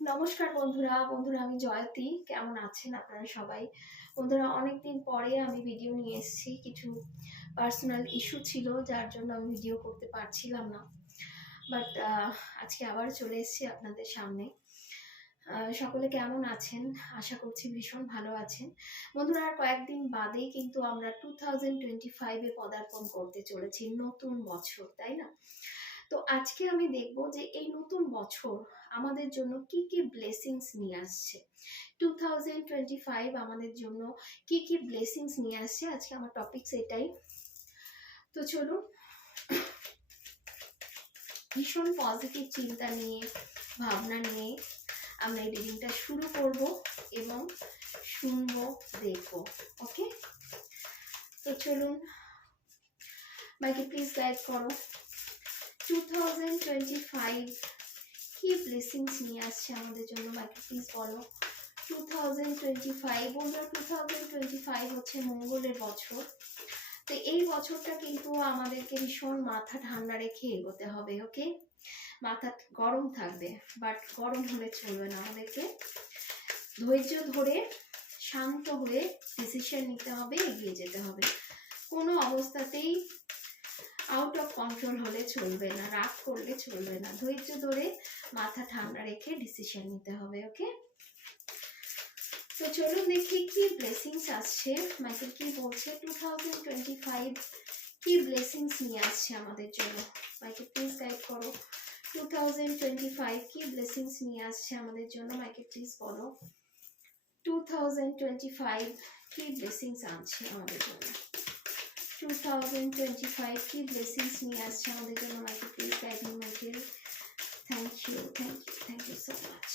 নমস্কার বন্ধুরা বন্ধুরা আমি জয়তী কেমন আছেন আপনারা সবাই? বন্ধুরা, অনেকদিন পরে আমি ভিডিও নিয়ে এসেছি। কিছু পার্সোনাল ইস্যু ছিল, যার জন্য আমি ভিডিও করতে পারছিলাম না। বাট আজকে আবার চলে এসেছি আপনাদের সামনে। সকলে কেমন আছেন? আশা করছি ভীষণ ভালো আছেন। বন্ধুরা, আর কয়েকদিন বাদেই কিন্তু আমরা টু থাউজেন্ড টোয়েন্টি ফাইভে পদার্পণ করতে চলেছি নতুন বছর, তাই না? তো আজকে আমি দেখব যে এই নতুন বছর আমাদের জন্য কি কি ব্লেসিংস নিয়ে আসছে? টু থাউজেন্ড টোয়েন্টি ফাইভ আমাদের জন্য কি কি ব্লেসিংস নিয়ে আসছে? আজকে আমার টপিকস এটাই তো চলুন। ভীষণ পজিটিভ চিন্তা নিয়ে, ভাবনা নিয়ে আমরা এই রিডিংটা শুরু করব এবং শুনব, দেখব ওকে তো চলুন। বাকি প্লিজ গাইড করো। Two thousand twenty five blessings নিয়ে আসছে আমাদের জন্য। বাকি প্লিজ বলো। টু থাউজেন্ড টোয়েন্টি ফাইভ বন্ধুরা টু থাউজেন্ড টোয়েন্টি ফাইভ হচ্ছে মঙ্গলের বছর। তো এই বছরটা কিন্তু আমাদেরকে ভীষণ মাথা ঠান্ডা রেখে এগোতে হবে ওকে মাথা গরম থাকবে বাট গরম হলে চলবে না। আমাদেরকে ধৈর্য ধরে, শান্ত হয়ে ডিসিশন নিতে হবে, এগিয়ে যেতে হবে। কোনো অবস্থাতেই আউট অফ কন্ট্রোল হলে চলবে না, রাগ করলে চলবে না। ধৈর্য ধরে মাথা ঠান্ডা রেখে ডিসিশন নিতে হবে ওকে তো চলুন দেখি কি ব্লেসিংস আসছে। মাইকেল কি বলছে? টু থাউজেন্ড টোয়েন্টি ফাইভ কি ব্লেসিংস নিয়ে আসছে আমাদের জন্য? মাইকেল প্লিজ গাইড করো। টু থাউজেন্ড টোয়েন্টি ফাইভ কি ব্লেসিংস নিয়ে আসছে আমাদের জন্য? মাইকে প্লিজ বলো। টু থাউজেন্ড টোয়েন্টি ফাইভ কি ব্লেসিংস আনছে আমাদের জন্য? টু থাউজেন্ড টোয়েন্টি ফাইভ কি ব্লেসিংস নিয়ে আসছে আমাদের জন্য please thank you thank you thank you so much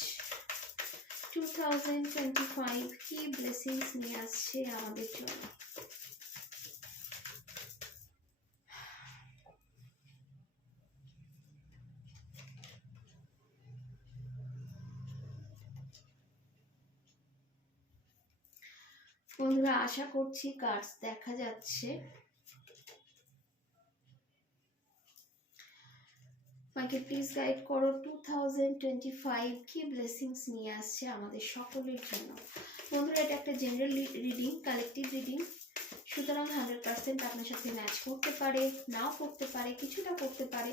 কি ব্লেসিংস নিয়ে আসছে আমাদের জন্য বন্ধুরা, আশা করছি কার্ডস দেখা যাচ্ছে। মাকে প্লিজ গাইড করো। টু থাউজেন্ড টোয়েন্টি ফাইভ কি ব্লেসিংস নিয়ে আসছে আমাদের সকলের জন্য। বন্ধুরা, এটা একটা জেনারেল রিডিং কালেকটিভ রিডিং সুতরাং হান্ড্রেড পার্সেন্ট আপনার সাথে ম্যাচ করতে পারে, নাও করতে পারে, কিছুটা করতে পারে।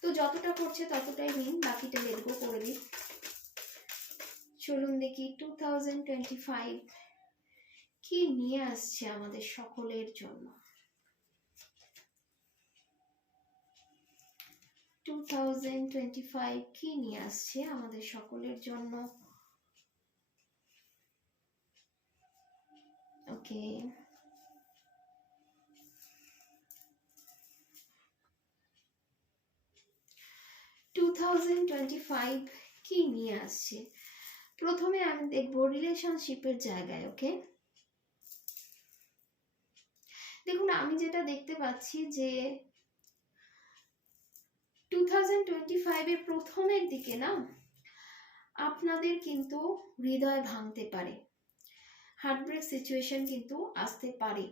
তো যতটা করছে ততটাই নিন বাকিটা লেটগো করে দিন চলুন দেখি টু থাউজেন্ড টোয়েন্টি ফাইভ কি নিয়ে আসছে আমাদের সকলের জন্য। টু থাউজেন্ড টোয়েন্টি ফাইভ কি নিয়ে আসছে আমাদের সকলের জন্য? ওকে টু কি নিয়ে আসছে? প্রথমে আমি দেখব রিলেশনশিপের জায়গায় ওকে দেখুন, আমি যেটা দেখতে পাচ্ছি যে থাউজেন্ড টোয়েন্টি ফাইভের প্রথমের দিকে না, আপনাদের কিন্তু হৃদয় ভাঙতে পারে। হার্টব্রেক সিচুয়েশন কিন্তু আসতে পারে।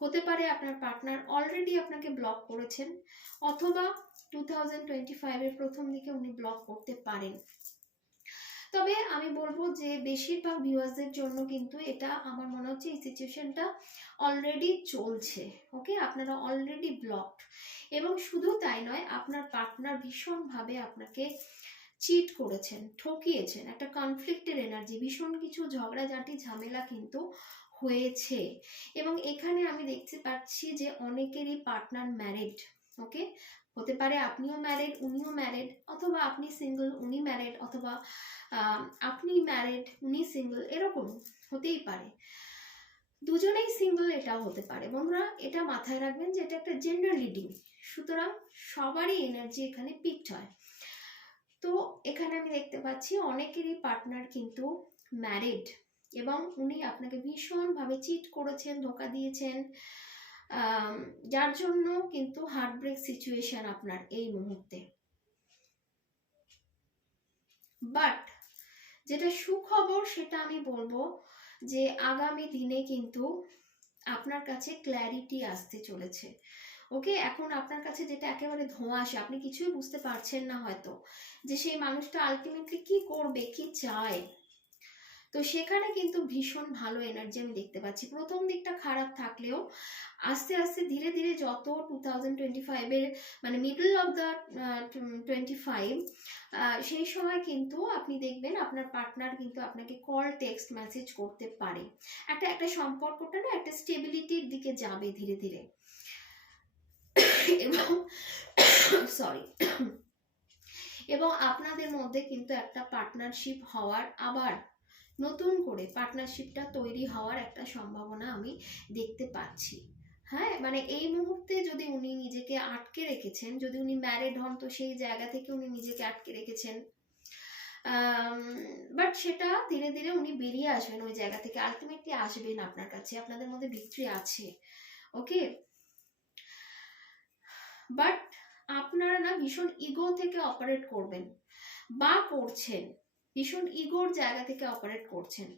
হতে পারে আপনার পার্টনার অলরেডি আপনাকে ব্লক করেছেন, অথবা টু থাউজেন্ড টোয়েন্টি ফাইভের প্রথম দিকে উনি ব্লক করতে পারেন। তবে আমি বলব যে বেশিরভাগ ভিউয়ার্সদের জন্য কিন্তু এটা আমার মনে হচ্ছে এই সিচুয়েশনটা অলরেডি চলছে ওকে আপনারা অলরেডি ব্লকড এবং শুধু তাই নয়, আপনার পার্টনার ভীষণভাবে আপনাকে চিট করেছেন, ঠকিয়েছেন। একটা কনফ্লিক্টের এনার্জি ভীষণ কিছু ঝগড়াঝাঁটি, ঝামেলা কিন্তু হয়েছে। এবং এখানে আমি দেখতে পাচ্ছি যে অনেকেরই পার্টনার ম্যারিড ওকে হতে পারে আপনিও ম্যারিড উনিও ম্যারিড অথবা আপনি সিঙ্গেল উনি ম্যারিড অথবা আপনি ম্যারিড উনি সিঙ্গেল এরকম হতেই পারে। দুজনেই সিঙ্গেল এটাও হতে পারে। বন্ধুরা, এটা মাথায় রাখবেন যে এটা একটা জেন্ডার লিডিং সুতরাং সবারই এনার্জি এখানে পিকড হয়। তো এখানে আমি দেখতে পাচ্ছি অনেকেরই পার্টনার কিন্তু ম্যারিড এবং উনি আপনাকে ভীষণভাবে চিট করেছেন, ধোকা দিয়েছেন। যার জন্য কিন্তু হার্টব্রেক সিচুয়েশন আপনার এই মুহূর্তে। বাট যেটা সুখবর সেটা আমি বলব যে আগামী দিনে কিন্তু আপনার কাছে ক্ল্যারিটি আসতে চলেছে। ওকে এখন আপনার কাছে যেটা একেবারে ধোঁয়াশা আপনি কিছুই বুঝতে পারছেন না হয়তো যে সেই মানুষটা আলটিমেটলি কি করবে, কি চায়। তো সেখানে কিন্তু ভীষণ ভালো এনার্জি আমি দেখতে পাচ্ছি। প্রথম দিকটা খারাপ থাকলেও আস্তে আস্তে ধীরে ধীরে যত টু থাউজেন্ড টোয়েন্টি ফাইভের মানে middle of the twenty five সেই সময় কিন্তু আপনি দেখবেন আপনার পার্টনার কিন্তু আপনাকে কল টেক্সট মেসেজ করতে পারে। একটা একটা সম্পর্কটা না একটা স্টেবিলিটির দিকে যাবে ধীরে ধীরে। এবং সরি এবং আপনাদের মধ্যে কিন্তু একটা পার্টনারশিপ হওয়ার আবার নতুন করে পার্টনারশিপটা তৈরি হওয়ার একটা সম্ভাবনা আমি দেখতে পাচ্ছি। হ্যাঁ মানে এই মুহূর্তে যদি উনি নিজেকে আটকে রেখেছেন, যদি উনি ম্যারিড হন, তো সেই জায়গা থেকে উনি নিজেকে আটকে রেখেছেন। বাট সেটা ধীরে ধীরে উনি বেরিয়ে আসবেন ওই জায়গা থেকে। আলটিমেটলি আসবেন আপনার কাছে, আপনাদের মধ্যে বিক্রি আছে ওকে বাট আপনারা না ভীষণ ইগো থেকে অপারেট করবেন, বা করছেন। ভীষণ ইগোর জায়গা থেকে অপারেট করছেন।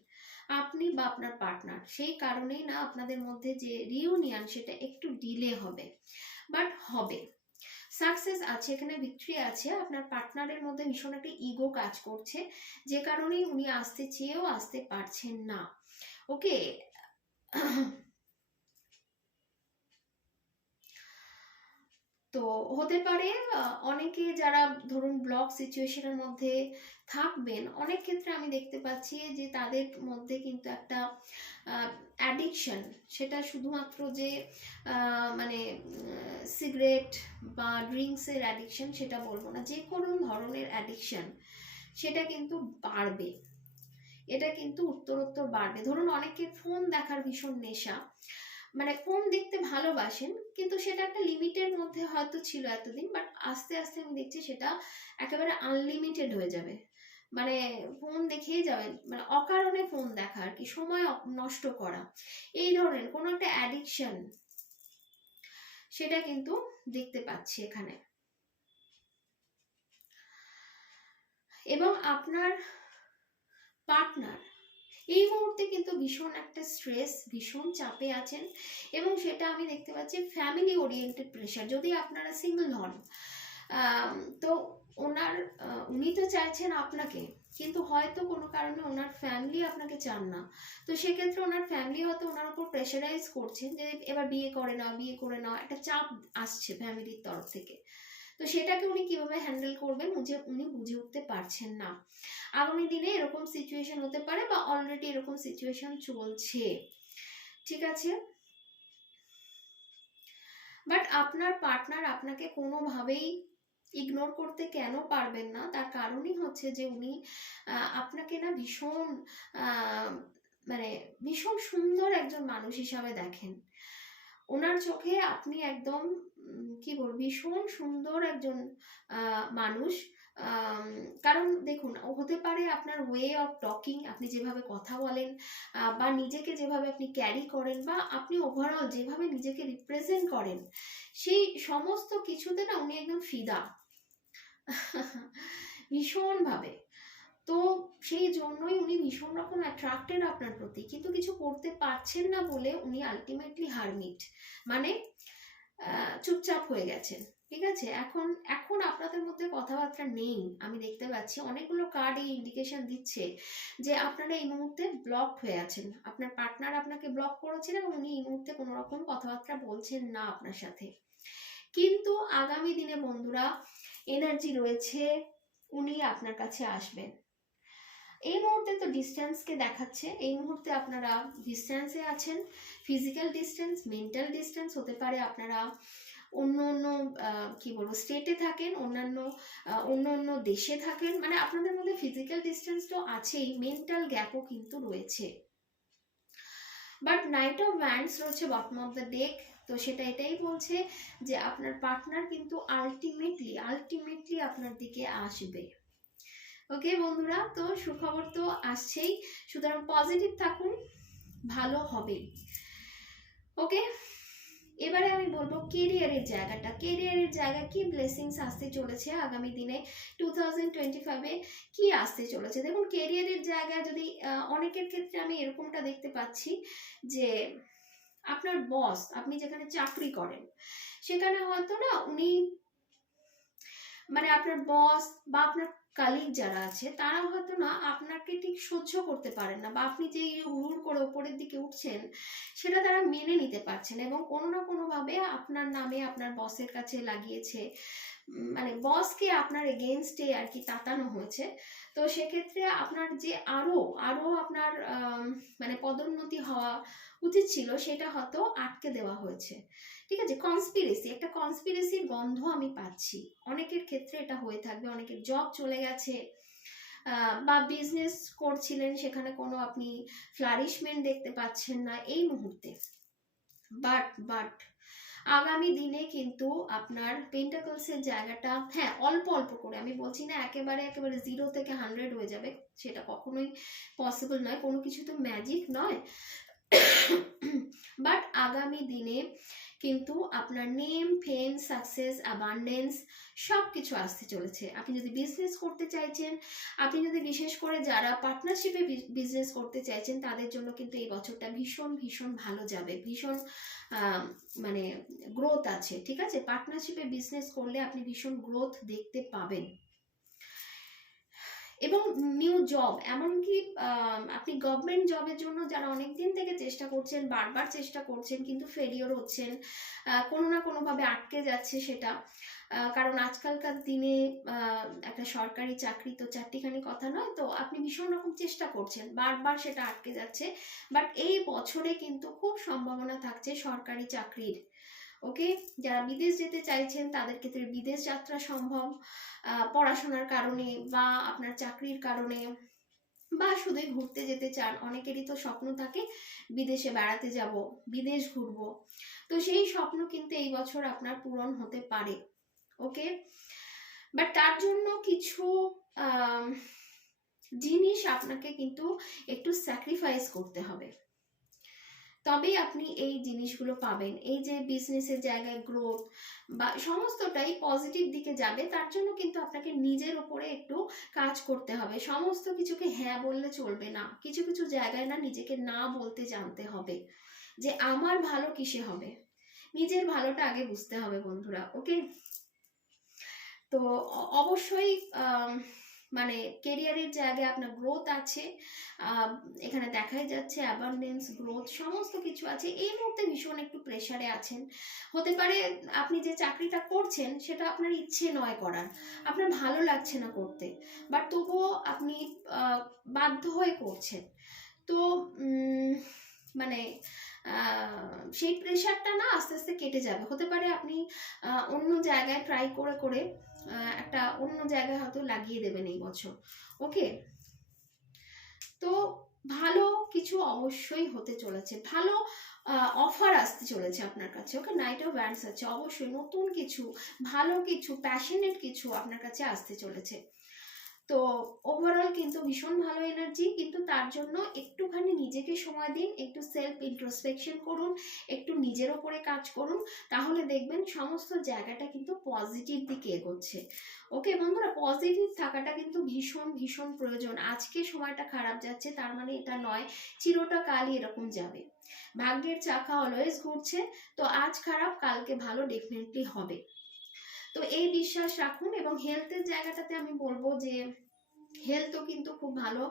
আপনি বা আপনার পার্টনার সেই কারণেই না আপনাদের মধ্যে যে রিউনিয়ন সেটা একটু ডিলে হবে। বাট হবে। সাকসেস আছে, এখানে বিক্রি আছে, আপনার পার্টনারের মধ্যে ভীষণ একটা ইগো কাজ করছে, যে কারণেই উনি আসতে চেয়েও আসতে পারছেন না। ওকে তো হতে পারে অনেকে যারা ধরুন ব্লক সিচুয়েশনের মধ্যে থাকবেন, অনেক ক্ষেত্রে আমি দেখতে পাচ্ছি যে তাদের মধ্যে কিন্তু একটা অ্যাডিকশন সেটা শুধুমাত্র যে মানে সিগারেট বা ড্রিঙ্কসের অ্যাডিকশন সেটা বলব না, যে কোনো ধরনের অ্যাডিকশন সেটা কিন্তু বাড়বে। এটা কিন্তু উত্তরোত্তর বাড়বে। ধরুন অনেকে ফোন দেখার ভীষণ নেশা মানে ফোন দেখতে ভালোবাসেন, কিন্তু সেটা একটা লিমিটের মধ্যে হয়তো ছিল এতদিন বাট আস্তে আস্তে আমি দেখছি সেটা একেবারে আনলিমিটেড হয়ে যাবে। মানে ফোন দেখেই যাবেন মানে অকারণে ফোন দেখা আর কি, সময় নষ্ট করা। এই ধরনের কোনো একটা অ্যাডিকশন সেটা কিন্তু দেখতে পাচ্ছি এখানে। এবং আপনার পার্টনার এই মুহূর্তে কিন্তু ভীষণ একটা স্ট্রেস ভীষণ চাপে আছেন এবং সেটা আমি দেখতে পাচ্ছি ফ্যামিলি ওরিয়েন্টেড প্রেশার যদি আপনারা সিঙ্গেল হন তো ওনার উনি তো চাইছেন আপনাকে, কিন্তু হয়তো কোনো কারণে ওনার ফ্যামিলি আপনাকে চান না। তো সেক্ষেত্রে ওনার ফ্যামিলি হয়তো ওনার উপর প্রেশারাইজ করছেন যে এবার বিয়ে করে নাও, বিয়ে করে নাও, একটা চাপ আসছে ফ্যামিলির তরফ থেকে। তো সেটাকে উনি কীভাবে হ্যান্ডেল করবেন বুঝে, উনি বুঝে উঠতে পারছেন না। আগামী দিনে এরকম সিচুয়েশন হতে পারে বা অলরেডি এরকম সিচুয়েশন চলছে। ঠিক আছে? বাট আপনার পার্টনার আপনাকে কোনোভাবেই ইগনোর করতে কেন পারবেন না? তার কারণই হচ্ছে যে উনি আপনাকে না ভীষণ মানে ভীষণ সুন্দর একজন মানুষ হিসাবে দেখেন। ওনার চোখে আপনি একদম কি বলব, ভীষণ সুন্দর একজন মানুষ। কারণ দেখুন হতে পারে আপনার ওয়ে অফ টকিং আপনি যেভাবে কথা বলেন বা নিজেকে যেভাবে আপনি ক্যারি করেন, বা আপনি ওভারঅল যেভাবে নিজেকে রিপ্রেজেন্ট করেন, সেই সমস্ত কিছুতে না উনি একদম ফিদা। ভীষণভাবে। তো সেই জন্যই উনি ভীষণ রকম অ্যাট্রাক্টেড আপনার প্রতি। কিন্তু কিছু করতে পারছেন না বলে উনি আলটিমেটলি হারমিট মানে চুপচাপ হয়ে গেছেন, ঠিক আছে? এখন এখন আপনাদের মধ্যে কথাবার্তা নেই। আমি দেখতে পাচ্ছি অনেকগুলো কার্ড এই ইন্ডিকেশন দিচ্ছে যে আপনারা এই মুহূর্তে ব্লক হয়ে আছেন। আপনার পার্টনার আপনাকে ব্লক করেছেন এবং উনি এই মুহূর্তে কোনো রকম কথাবার্তা বলছেন না আপনার সাথে। কিন্তু আগামী দিনে বন্ধুরা এনার্জি রয়েছে, উনি আপনার কাছে আসবেন। এই মুহূর্তে তো ডিস্টেন্সকে দেখাচ্ছে। এই মুহূর্তে আপনারা ডিস্টেন্সে আছেন। ফিজিক্যাল ডিস্টেন্স মেন্টাল ডিস্টেন্স হতে পারে আপনারা অন্য অন্য কি বলব স্টেটে থাকেন, অন্যান্য অন্য অন্য দেশে থাকেন মানে আপনাদের মধ্যে ফিজিক্যাল ডিস্টেন্স তো আছেই মেন্টাল গ্যাপও কিন্তু রয়েছে। বাট নাইট অফ ব্যান্ডস রয়েছে বটম অফ দ্য ডেক তো সেটা এটাই বলছে যে আপনার পার্টনার কিন্তু আলটিমেটলি আলটিমেটলি আপনার দিকে আসবে। ওকে বন্ধুরা, তো সুখবর তো আসছেই। সুতরাং পজিটিভ থাকুন, ভালো হবে ওকে এবারে আমি বলব কেরিয়ারের জায়গাটা। কেরিয়ারের জায়গা কি ব্লেসিংস আসতে চলেছে আগামী দিনে? টু থাউজেন্ড টোয়েন্টি ফাইভে কি আসতে চলেছে? দেখুন কেরিয়ারের জায়গা যদি অনেকের ক্ষেত্রে আমি এরকমটা দেখতে পাচ্ছি যে, আপনার বস আপনি যেখানে চাকরি করেন, সেখানে হয়তো না উনি মানে আপনার বস বা আপনার কালিগ যারা আছে তারা হয়তো না আপনাকে ঠিক সহ্য করতে পারেন না বা আপনি যে হুড় করে ওপরের দিকে উঠছেন, সেটা তারা মেনে নিতে পারছেন এবং কোনো না কোনোভাবে আপনার নামে আপনার বসের কাছে লাগিয়েছে মানে বসকে আপনার এগেনস্টে আর কি তাতানো হয়েছে। তো সেক্ষেত্রে আপনার যে আরও আরও আপনার মানে পদোন্নতি হওয়া উচিত ছিল সেটা হয়তো আটকে দেওয়া হয়েছে। ঠিক আছে? কনস্পিরেসি একটা কনস্পিরেসির গন্ধ আমি পাচ্ছি। অনেকের ক্ষেত্রে এটা হয়ে থাকবে, অনেকের জব চলে গেছে। বা বিজনেস করছিলেন, সেখানে কোনো আপনি ফ্লারিশমেন্ট দেখতে পাচ্ছেন না এই মুহূর্তে। বাট বাট আগামী দিনে কিন্তু আপনার পেন্টাকলসের জায়গাটা হ্যাঁ অল্প অল্প করে। আমি বলছি না একেবারে একেবারে জিরো থেকে হান্ড্রেড হয়ে যাবে, সেটা কখনোই পসিবল নয়। কোনো কিছু তো ম্যাজিক নয়। বাট আগামী দিনে কিন্তু আপনার নেম ফেম সাকসেস অ্যাবান্ডেন্স সব কিছু আসতে চলেছে। আপনি যদি বিজনেস করতে চাইছেন, আপনি যদি বিশেষ করে যারা পার্টনারশিপে বিজনেস করতে চাইছেন, তাদের জন্য কিন্তু এই বছরটা ভীষণ ভীষণ ভালো যাবে। ভীষণ মানে গ্রোথ আছে, ঠিক আছে? পার্টনারশিপে বিজনেস করলে আপনি ভীষণ গ্রোথ দেখতে পাবেন। এবং নিউ জব এমনকি আপনি গভর্নমেন্ট জবের জন্য যারা অনেক দিন থেকে চেষ্টা করছেন, বারবার চেষ্টা করছেন, কিন্তু ফেলিওর হচ্ছেন কোনো না কোনোভাবে আটকে যাচ্ছে সেটা কারণ আজকালকার দিনে একটা সরকারি চাকরি তো চারটিখানি কথা নয়, তো আপনি ভীষণ রকম চেষ্টা করছেন, বারবার সেটা আটকে যাচ্ছে বাট এই বছরে কিন্তু খুব সম্ভাবনা থাকছে সরকারি চাকরির ওকে যারা বিদেশ যেতে চাইছেন, তাদের ক্ষেত্রে বিদেশ যাত্রা সম্ভব পড়াশোনার কারণে বা আপনার চাকরির কারণে বা শুধুই ঘুরতে যেতে চান, অনেকেরই তো স্বপ্ন থাকে বিদেশে বেড়াতে যাব, বিদেশ ঘুরবো। তো সেই স্বপ্ন কিন্তু এই বছর আপনার পূরণ হতে পারে ওকে বাট তার জন্য কিছু জিনিস আপনাকে কিন্তু একটু স্যাক্রিফাইস করতে হবে। তবেই আপনি এই জিনিসগুলো পাবেন। এই যে বিজনেসের জায়গায় গ্রোথ বা সমস্তটাই পজিটিভ দিকে যাবে, তার জন্য কিন্তু আপনাকে নিজের উপরে একটু কাজ করতে হবে। সমস্ত কিছুকে হ্যাঁ বললে চলবে না। কিছু কিছু জায়গায় না নিজেকে না বলতে জানতে হবে যে আমার ভালো কিসে হবে? নিজের ভালোটা আগে বুঝতে হবে বন্ধুরা ওকে তো অবশ্যই মানে কেরিয়ারের জায়গায় আপনার গ্রোথ আছে এখানে দেখাই যাচ্ছে অ্যাবান্ডেন্স গ্রোথ সমস্ত কিছু আছে। এই মুহূর্তে ভীষণ একটু প্রেশারে আছেন। হতে পারে আপনি যে চাকরিটা করছেন সেটা আপনার ইচ্ছে নয় করার, আপনার ভালো লাগছে না করতে। বাট তবুও আপনি বাধ্য হয়ে করছেন। তো মানে সেই প্রেশারটা না আস্তে আস্তে কেটে যাবে। হতে পারে আপনি অন্য জায়গায় ট্রাই করে করে একটা অন্য জায়গায় হয়তো লাগিয়ে দেবেন এই বছর। ওকে তো ভালো কিছু অবশ্যই হতে চলেছে। ভালো অফার আসতে চলেছে আপনার কাছে। ওকে নাইট অফ ব্যান্ডস আছে। অবশ্যই নতুন কিছু, ভালো কিছু প্যাশনেট কিছু আপনার কাছে আসতে চলেছে। তো ওভারঅল কিন্তু ভীষণ ভালো এনার্জি কিন্তু তার জন্য একটুখানি নিজেকে সময় দিন, একটু সেলফ ইন্ট্রোস্পেকশন করুন, একটু নিজের ওপরে কাজ করুন, তাহলে দেখবেন সমস্ত জায়গাটা কিন্তু পজিটিভ দিকে এগোচ্ছে। ওকে বন্ধুরা পজিটিভ থাকাটা কিন্তু ভীষণ ভীষণ প্রয়োজন। আজকে সময়টা খারাপ যাচ্ছে, তার মানে এটা নয় চিরটা কালই এরকম যাবে। ভাগ্যের চাকা অলওয়েজ ঘুরছে, তো আজ খারাপ, কালকে ভালো ডেফিনেটলি হবে। তো এই বিশ্বাস রাখুন এবং হেলথের জায়গাটাতে আমি বলব যে হেলথও কিন্তু খুব ভালো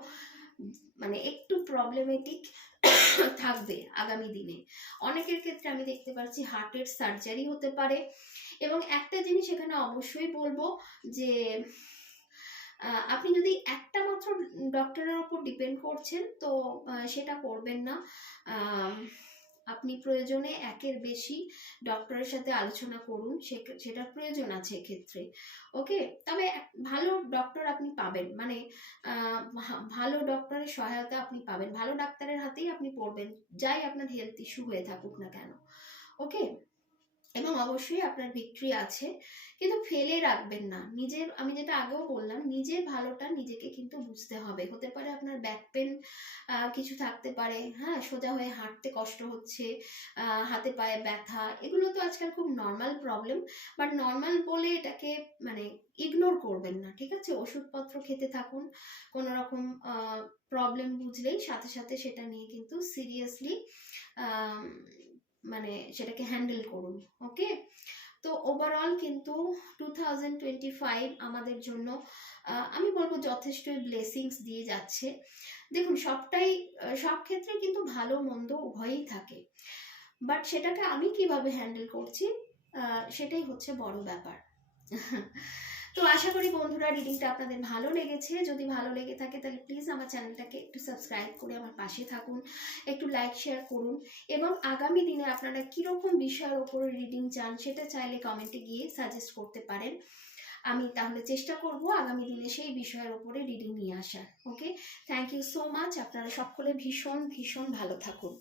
মানে একটু প্রবলেমেটিক থাকবে আগামী দিনে। অনেকের ক্ষেত্রে আমি দেখতে পাচ্ছি হার্টের সার্জারি হতে পারে এবং একটা জিনিস এখানে অবশ্যই বলব যে আপনি যদি একটা মাত্র ডক্টরের উপর ডিপেন্ড করছেন তো সেটা করবেন না। আপনি প্রয়োজনে একের বেশি ডক্টরের সাথে আলোচনা করুন সেটার প্রয়োজন আছে এক্ষেত্রে। ওকে? তবে ভালো ডক্টর আপনি পাবেন। মানে ভালো ডক্টরের সহায়তা আপনি পাবেন। ভালো ডাক্তারের হাতেই আপনি পড়বেন। যাই আপনার হেলথ ইস্যু হয়ে থাকুক না কেন। ওকে? এবং অবশ্যই আপনার ভিক্টরি আছে। কিন্তু ফেলে রাখবেন না। নিজের, আমি যেটা আগেও বললাম, নিজের ভালোটা নিজেকে কিন্তু বুঝতে হবে। হতে পারে আপনার ব্যাক পেন কিছু থাকতে পারে হ্যাঁ সোজা হয়ে হাঁটতে কষ্ট হচ্ছে হাতে পায়ে ব্যথা, এগুলো তো আজকাল খুব নর্মাল প্রবলেম বাট নর্মাল বলে এটাকে মানে ইগনোর করবেন না, ঠিক আছে? ওষুধপত্র খেতে থাকুন কোনো রকম প্রবলেম বুঝলেই সাথে সাথে সেটা নিয়ে কিন্তু সিরিয়াসলি মানে সেটাকে হ্যান্ডেল করুন ওকে তো ওভারঅল কিন্তু টু আমাদের জন্য আমি বলব যথেষ্টই ব্লেসিংস দিয়ে যাচ্ছে। দেখুন, সবটাই সব ক্ষেত্রে কিন্তু ভালো মন্দ উভয়ই থাকে। বাট সেটাকে আমি কীভাবে হ্যান্ডেল করছি? সেটাই হচ্ছে বড় ব্যাপার। তো আশা করি বন্ধুরা রিডিংটা আপনাদের ভালো লেগেছে। যদি ভালো লেগে থাকে তাহলে প্লিজ আমার চ্যানেলটাকে একটু সাবস্ক্রাইব করে আমার পাশে থাকুন। একটু লাইক শেয়ার করুন। এবং আগামী দিনে আপনারা কীরকম বিষয়ের ওপরে রিডিং চান সেটা চাইলে কমেন্টে গিয়ে সাজেস্ট করতে পারেন। আমি তাহলে চেষ্টা করব আগামী দিনে সেই বিষয়ের ওপরে রিডিং নিয়ে আসার। Okay thank you so much আপনারা সকলে ভীষণ ভীষণ ভালো থাকুন।